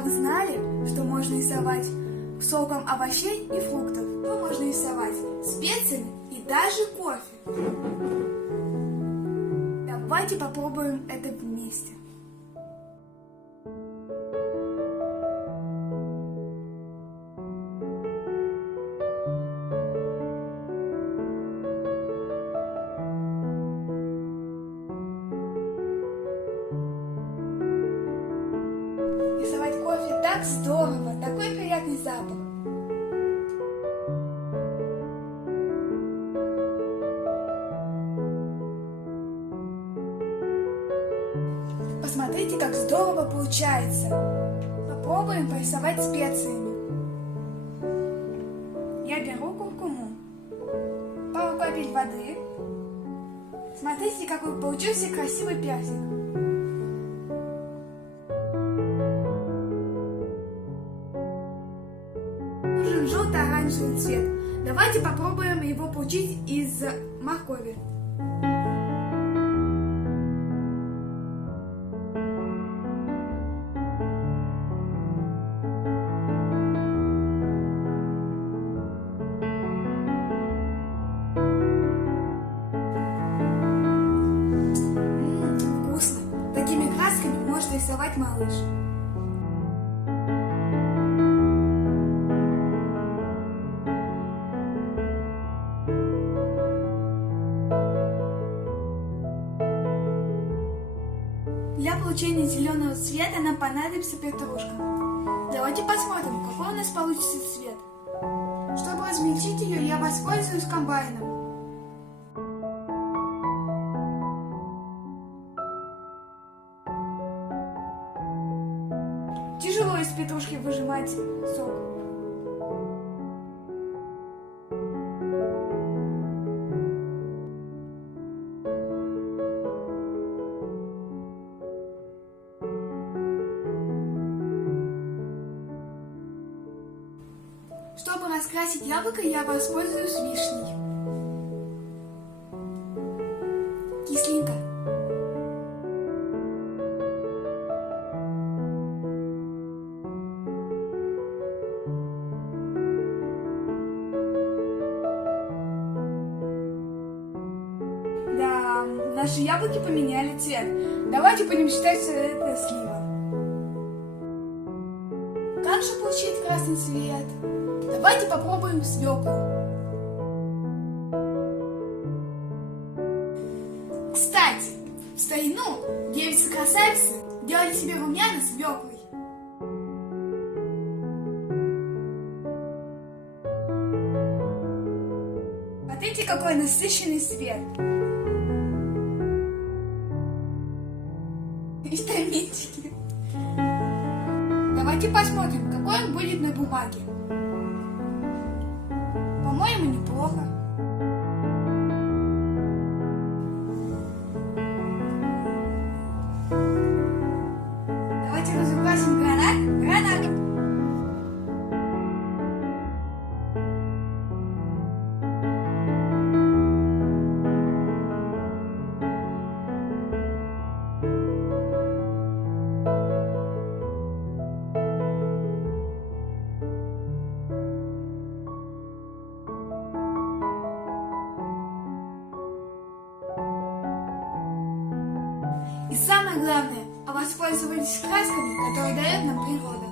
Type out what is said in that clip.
А вы знали, что можно рисовать соком овощей и фруктов? Что можно рисовать специями и даже кофе? Давайте попробуем это вместе. Рисовать кофе так здорово, такой приятный запах. Посмотрите, как здорово получается. Попробуем порисовать специями. Я беру куркуму, пару капель воды. Смотрите, какой получился красивый персик. Нужен желто-оранжевый цвет. Давайте попробуем его получить из моркови. Вкусно. Такими красками можно рисовать малыш. Для получения зеленого цвета нам понадобится петрушка. Давайте посмотрим, какой у нас получится цвет. Чтобы размельчить ее, я воспользуюсь комбайном. Тяжело из петрушки выжимать сок. Чтобы раскрасить яблоко, я воспользуюсь вишней. Кислинка. Да, наши яблоки поменяли цвет. Давайте будем считать, что это слива. Как же получить красный цвет? Давайте попробуем свеклу. Кстати, в старину девицы-красавицы делали себе румяна свеклой. Смотрите, какой насыщенный цвет. Витаминчики. Давайте посмотрим, какой он будет на бумаге. По-моему, неплохо. Давайте разукрасим гранат. И самое главное, воспользовались красками, которые дает нам природа.